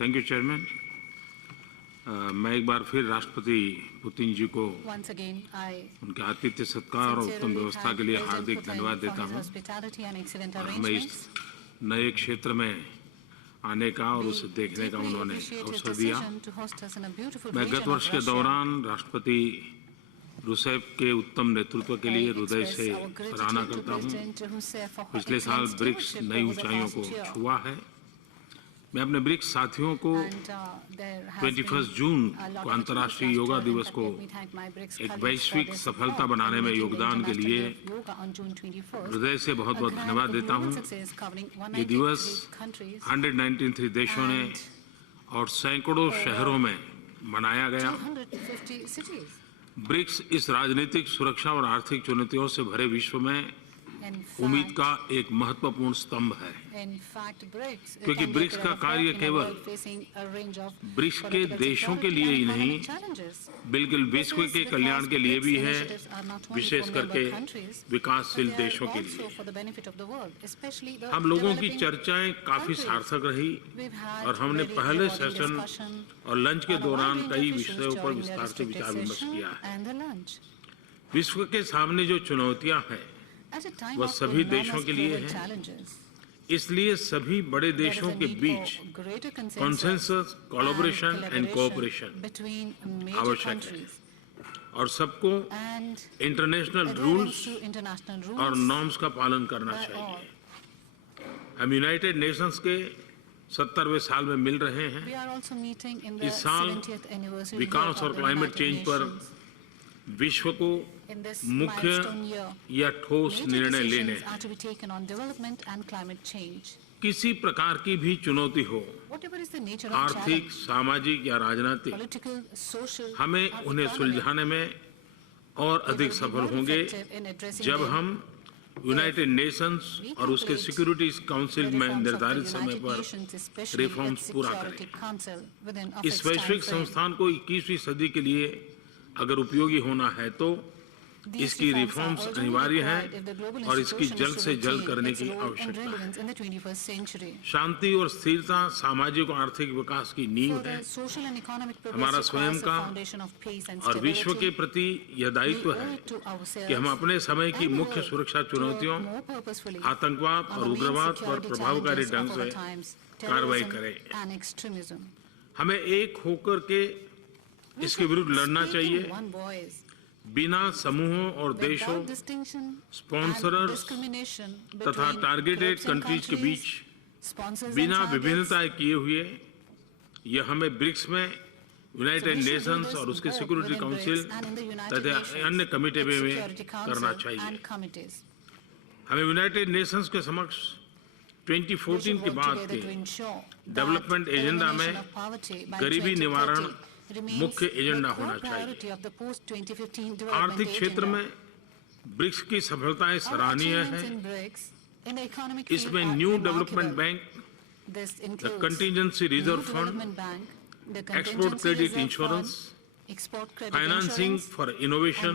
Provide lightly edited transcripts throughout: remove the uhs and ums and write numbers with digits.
Thank you chairman. मैं एक बार फिर राष्ट्रपति पुतिन जी को उनके आतिथ्य सत्कार और उत्तम व्यवस्था के लिए हार्दिक धन्यवाद देता हूं। हमें इस नए क्षेत्र में आने का और उसे देखने का उन्होंने अवसर दिया। मैं गत वर्ष के दौरान राष्ट्रपति रूसेफ के उत्तम नेतृत्व के लिए हृदय से सराहना करता हूं। पिछले साल ब्रिक्स नई ऊंचाइयों को छुआ है। मैं अपने ब्रिक्स साथियों को 21 जून को अंतर्राष्ट्रीय योगा दिवस को एक वैश्विक सफलता बनाने में योगदान के लिए हृदय से बहुत बहुत धन्यवाद देता हूं। ये दिवस 193 देशों ने और सैकड़ों शहरों में मनाया गया। ब्रिक्स इस राजनीतिक, सुरक्षा और आर्थिक चुनौतियों से भरे विश्व में उम्मीद का एक महत्वपूर्ण स्तंभ है, क्योंकि ब्रिक्स का कार्य केवल ब्रिक्स के देशों के लिए ही नहीं बल्कि विश्व के कल्याण के लिए भी है, विशेष करके विकासशील देशों के लिए। हम लोगों की चर्चाएं काफी सार्थक रही और हमने पहले सेशन और लंच के दौरान कई विषयों पर विस्तार से विचार विमर्श किया है। विश्व के सामने जो चुनौतियां हैं वह सभी देशों के लिए है, इसलिए सभी बड़े देशों के बीच कंसेंसस, कोलैबोरेशन एंड कोऑपरेशन आवश्यक है और सबको इंटरनेशनल रूल्स और नॉर्म्स का पालन करना चाहिए। हम यूनाइटेड नेशंस के 70वें साल में मिल रहे हैं। इस साल विकास और क्लाइमेट चेंज पर विश्व को मुख्य या ठोस निर्णय लेने हैं। किसी प्रकार की भी चुनौती हो, आर्थिक, सामाजिक या राजनीतिक, हमें उन्हें सुलझाने में और अधिक सफल होंगे जब हम यूनाइटेड नेशंस और उसके सिक्योरिटी काउंसिल में निर्धारित समय पर रिफॉर्म्स पूरा करें। इस वैश्विक संस्थान को 21वीं सदी के लिए अगर उपयोगी होना है तो इसकी रिफॉर्म्स अनिवार्य हैं और इसकी जल्द से जल्द करने की आवश्यकता है। शांति और स्थिरता सामाजिक और आर्थिक विकास की नींव है। हमारा स्वयं का और विश्व के प्रति यह दायित्व है कि हम अपने समय की मुख्य सुरक्षा चुनौतियों, आतंकवाद और उग्रवाद पर प्रभावकारी ढंग से कार्रवाई करें। हमें एक होकर के इसके विरुद्ध लड़ना चाहिए, बिना समूहों और देशों, स्पॉन्सरर्स तथा टारगेटेड कंट्रीज के बीच बिना विभिन्नता किए हुए। यह हमें ब्रिक्स में यूनाइटेड नेशंस और उसके सिक्योरिटी काउंसिल तथा अन्य कमेटी में करना चाहिए। हमें यूनाइटेड नेशंस के समक्ष 2014 के बाद के डेवलपमेंट एजेंडा में गरीबी निवारण मुख्य एजेंडा होना चाहिए। आर्थिक क्षेत्र में ब्रिक्स की सफलताएं सराहनीय हैं। इसमें new development bank, the contingency reserve fund, export credit insurance, financing for innovation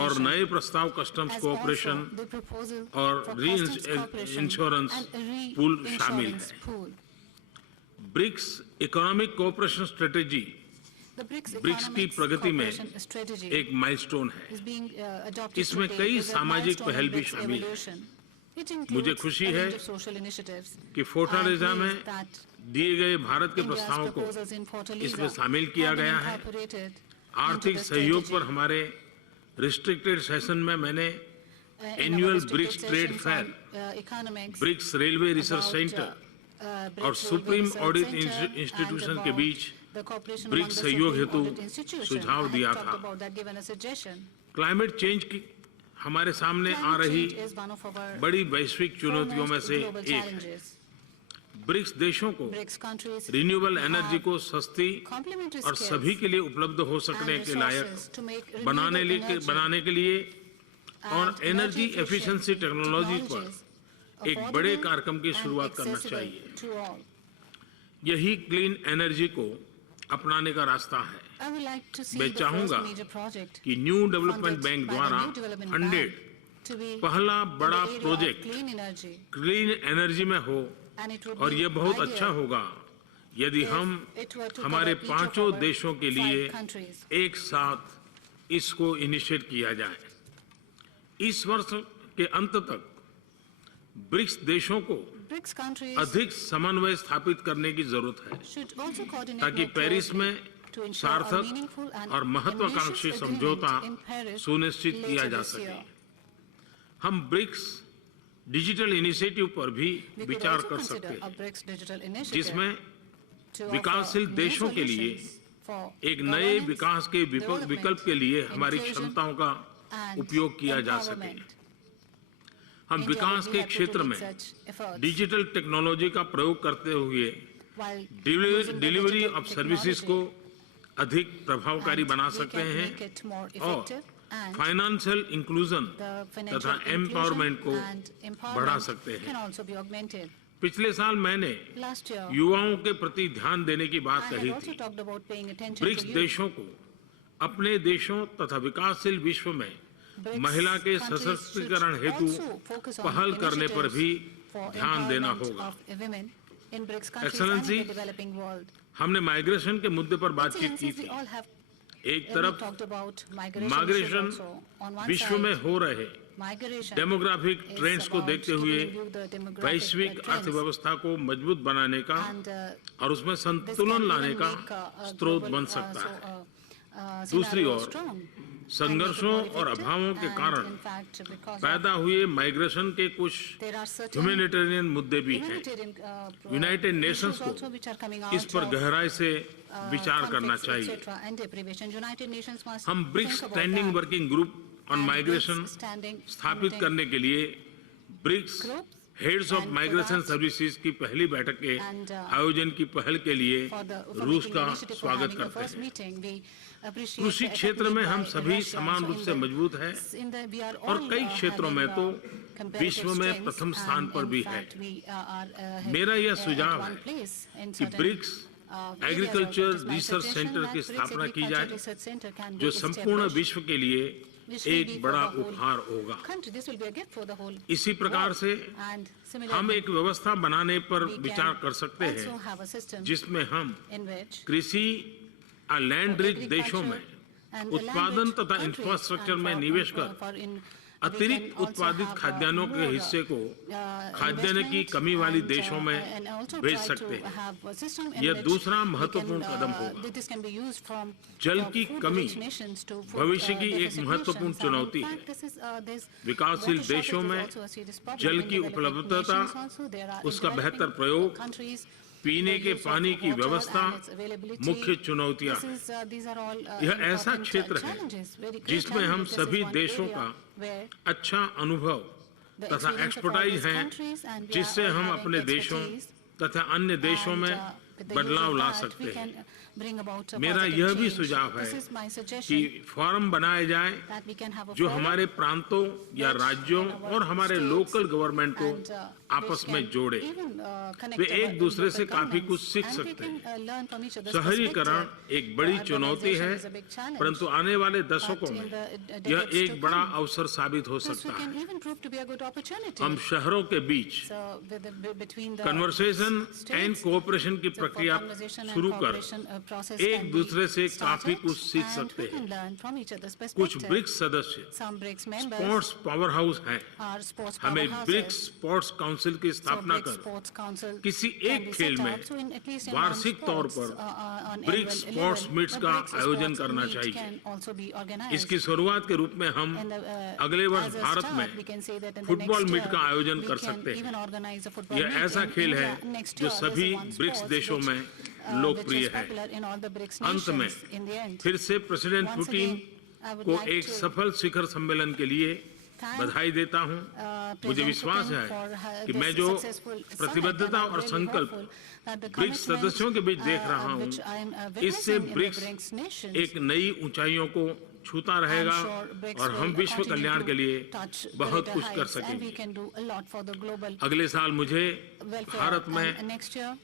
और नए प्रस्ताव कस्टम्स कोऑपरेशन और री इंश्योरेंस पूल शामिल है। BRICS economic cooperation strategy BRICS की प्रगति में एक माइलस्टोन है। इसमें कई सामाजिक पहल भी शामिल हैं। मुझे खुशी है कि फोर्टालेज़ा में दिए गए भारत के प्रस्तावों को इसमें शामिल किया गया है। आर्थिक सहयोग पर हमारे रिस्ट्रिक्टेड सेशन में मैंने annual BRICS trade fair, BRICS railway research centre और सुप्रीम ऑडिट इंस्टीट्यूशन के बीच ब्रिक्स सहयोग हेतु सुझाव दिया था। क्लाइमेट चेंज की हमारे सामने आ रही बड़ी वैश्विक चुनौतियों में से एक है। ब्रिक्स देशों को रिन्यूएबल एनर्जी को सस्ती और सभी के लिए उपलब्ध हो सकने के लायक बनाने के लिए और एनर्जी एफिशिएंसी टेक्नोलॉजी पर एक बड़े कार्यक्रम की शुरुआत करना चाहिए। यही क्लीन एनर्जी को अपनाने का रास्ता है। मैं चाहूंगा कि न्यू डेवलपमेंट बैंक द्वारा फंडेड पहला बड़ा प्रोजेक्ट क्लीन एनर्जी में हो और यह बहुत अच्छा होगा यदि हम हमारे पांचों देशों के लिए एक साथ इसको इनिशिएट किया जाए। इस वर्ष के अंत तक ब्रिक्स देशों को अधिक समन्वय स्थापित करने की जरूरत है ताकि पेरिस में सार्थक और महत्वाकांक्षी समझौता सुनिश्चित किया जा सके। हम ब्रिक्स डिजिटल इनिशिएटिव पर भी विचार कर सकते हैं, जिसमें विकासशील देशों के लिए एक नए विकास के विकल्प के लिए हमारी क्षमताओं का उपयोग किया जा सके। हम विकास के क्षेत्र में डिजिटल टेक्नोलॉजी का प्रयोग करते हुए डिलीवरी ऑफ सर्विसेज को अधिक प्रभावकारी बना सकते हैं और फाइनेंशियल इंक्लूजन तथा एम्पावरमेंट को बढ़ा सकते हैं। पिछले साल मैंने युवाओं के प्रति ध्यान देने की बात कही थी। ब्रिक्स देशों को अपने देशों तथा विकासशील विश्व में महिला के सशक्तिकरण हेतु पहल करने पर भी ध्यान देना होगा। एक्सेलेंसी, हमने माइग्रेशन के मुद्दे पर बातचीत की थी। एक तरफ माइग्रेशन विश्व में हो रहे डेमोग्राफिक ट्रेंड्स को देखते हुए वैश्विक अर्थव्यवस्था को मजबूत बनाने का और उसमें संतुलन लाने का स्रोत बन सकता है। दूसरी ओर संघर्षों और अभावों के कारण पैदा हुए माइग्रेशन के कुछ ह्यूमैनिटेरियन मुद्दे भी हैं। यूनाइटेड नेशंस को इस पर गहराई से विचार करना चाहिए। हम BRICS standing working group on migration स्थापित करने के लिए BRICS heads of migration services की पहली बैठक के आयोजन की पहल के लिए रूस का स्वागत करते हैं। कृषि क्षेत्र में हम सभी समान रूप से मजबूत हैं और कई क्षेत्रों में तो विश्व में प्रथम स्थान पर भी है। मेरा यह सुझाव है कि ब्रिक्स एग्रीकल्चर रिसर्च सेंटर की स्थापना की जाए, जो संपूर्ण विश्व के लिए एक बड़ा उपहार होगा। इसी प्रकार से हम एक व्यवस्था बनाने पर विचार कर सकते हैं जिसमें हम कृषि और लैंड रिच देशों में उत्पादन तथा इंफ्रास्ट्रक्चर में निवेश कर अतिरिक्त उत्पादित खाद्यान्नों के हिस्से को खाद्यान्न की कमी वाली देशों में भेज सकते हैं। यह दूसरा महत्वपूर्ण कदम होगा। जल की कमी भविष्य की एक महत्वपूर्ण चुनौती है। विकासशील देशों में जल की उपलब्धता, उसका बेहतर प्रयोग, पीने के पानी की व्यवस्था मुख्य चुनौतियां हैं। यह ऐसा क्षेत्र है जिसमें हम सभी देशों का अच्छा अनुभव तथा एक्सपर्टाइज है, जिससे हम अपने देशों तथा अन्य देशों में बदलाव ला सकते हैं। मेरा यह भी सुझाव है कि फोरम बनाए जाए जो हमारे प्रांतों या राज्यों और हमारे लोकल गवर्नमेंट को आपस में जोड़े। वे एक दूसरे से काफी कुछ सीख सकते हैं। शहरीकरण एक बड़ी चुनौती है, परंतु आने वाले दशकों में यह एक बड़ा अवसर साबित हो सकता है। हम शहरों के बीच कन्वर्सेशन एंड कोऑपरेशन की प्रक्रिया शुरू कर एक दूसरे से काफी कुछ सीख सकते हैं। कुछ ब्रिक्स सदस्य स्पोर्ट्स पावर हाउस हैं। हमें ब्रिक्स स्पोर्ट्स काउंसिल की स्थापना कर किसी एक खेल में वार्षिक तौर पर ब्रिक्स स्पोर्ट्स मीट्स का आयोजन करना चाहिए। इसकी शुरुआत के रूप में हम अगले वर्ष भारत में फुटबॉल मीट का आयोजन कर सकते हैं। यह ऐसा खेल है जो सभी ब्रिक्स देशों में लोकप्रिय है। अंत में फिर से प्रेसिडेंट पुतिन को एक सफल शिखर सम्मेलन के लिए बधाई देता हूं। मुझे विश्वास है कि मैं जो प्रतिबद्धता और संकल्प ब्रिक्स सदस्यों के बीच देख रहा हूं, इससे ब्रिक्स एक नई ऊंचाइयों को छूता रहेगा और हम विश्व कल्याण के लिए बहुत कुछ कर सकेंगे। अगले साल मुझे भारत में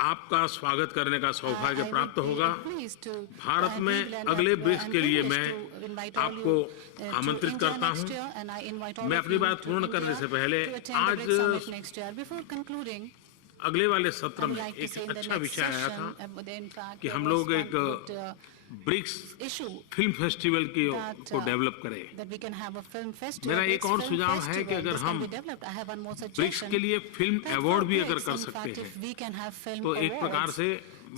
आपका स्वागत करने का सौभाग्य प्राप्त होगा। भारत में अगले ब्रिक्स के लिए मैं आपको आमंत्रित करता हूं। मैं अपनी बात पूर्ण करने से पहले आज अगले वाले सत्र में एक अच्छा विषय आया था कि हम लोग एक ब्रिक्स फिल्म फेस्टिवल को डेवलप करें। मेरा एक और सुझाव है कि अगर हम ब्रिक्स के लिए फिल्म अवार्ड भी अगर कर सकते हैं तो एक प्रकार से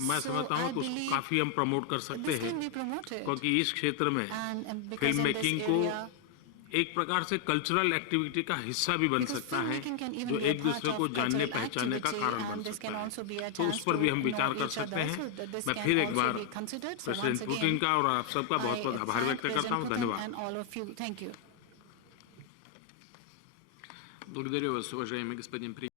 मैं समझता हूँ कि उसको काफी हम प्रमोट कर सकते हैं, क्योंकि इस क्षेत्र में फिल्म मेकिंग को एक प्रकार से कल्चरल एक्टिविटी का हिस्सा भी बन सकता है, जो एक दूसरे को जानने पहचानने का कारण बन सकता है। तो उस पर भी हम विचार कर सकते हैं। मैं फिर एक बार प्रेसिडेंट पुतिन का और आप सबका बहुत बहुत आभार व्यक्त करता हूँ। धन्यवाद। Благодарю вас, уважаемый господин президент.